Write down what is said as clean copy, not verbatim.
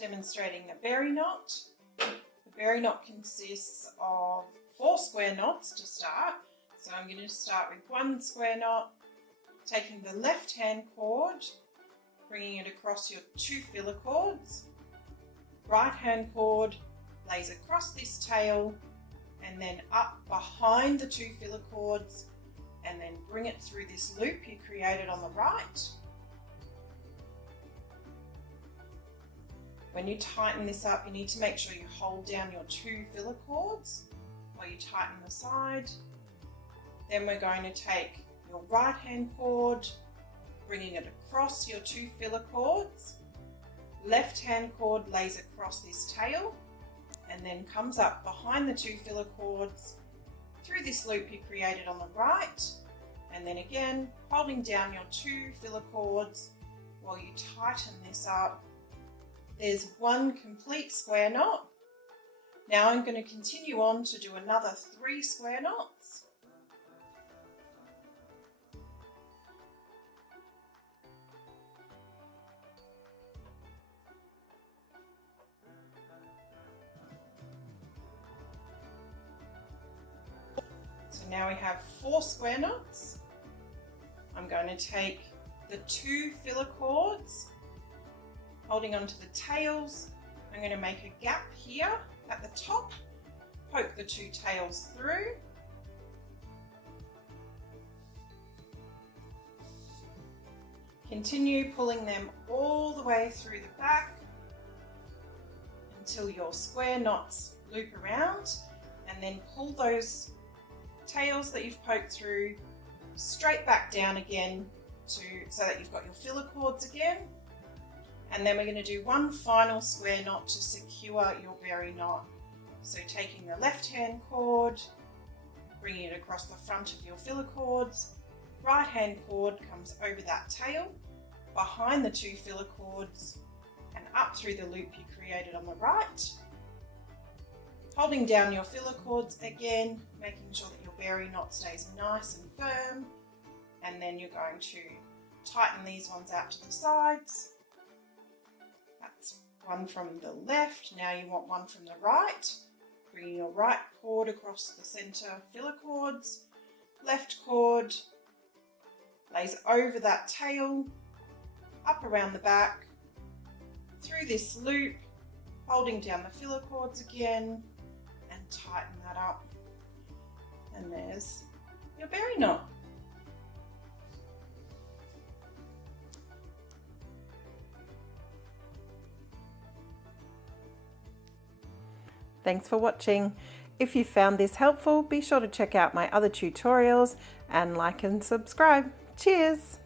demonstrating the berry knot. The berry knot consists of 4 square knots to start. So I'm going to start with 1 square knot, taking the left hand cord, bringing it across your 2 filler cords. Right hand cord lays across this tail and then up behind the 2 filler cords, and then bring it through this loop you created on the right. When you tighten this up, you need to make sure you hold down your 2 filler cords while you tighten the side. Then we're going to take your right hand cord, bringing it across your 2 filler cords. Left hand cord lays across this tail and then comes up behind the 2 filler cords through this loop you created on the right, and then again holding down your 2 filler cords while you tighten this up. There's 1 complete square knot. Now I'm going to continue on to do another 3 square knots. So now we have 4 square knots. I'm going to take the 2 filler cords, holding onto the tails. I'm going to make a gap here at the top, poke the 2 tails through. Continue pulling them all the way through the back until your square knots loop around, and then pull those tails that you've poked through straight back down again so that you've got your filler cords again. And then we're going to do 1 final square knot to secure your berry knot. So taking the left hand cord, bringing it across the front of your filler cords, right hand cord comes over that tail, behind the 2 filler cords and up through the loop you created on the right. Holding down your filler cords again, making sure that your berry knot stays nice and firm, and then you're going to tighten these ones out to the sides. That's 1 from the left. Now you want 1 from the right. Bringing your right cord across the center filler cords. Left cord lays over that tail, up around the back, through this loop, holding down the filler cords again, and tighten that up. And there's your berry knot. Thanks for watching. If you found this helpful, be sure to check out my other tutorials and like and subscribe. Cheers!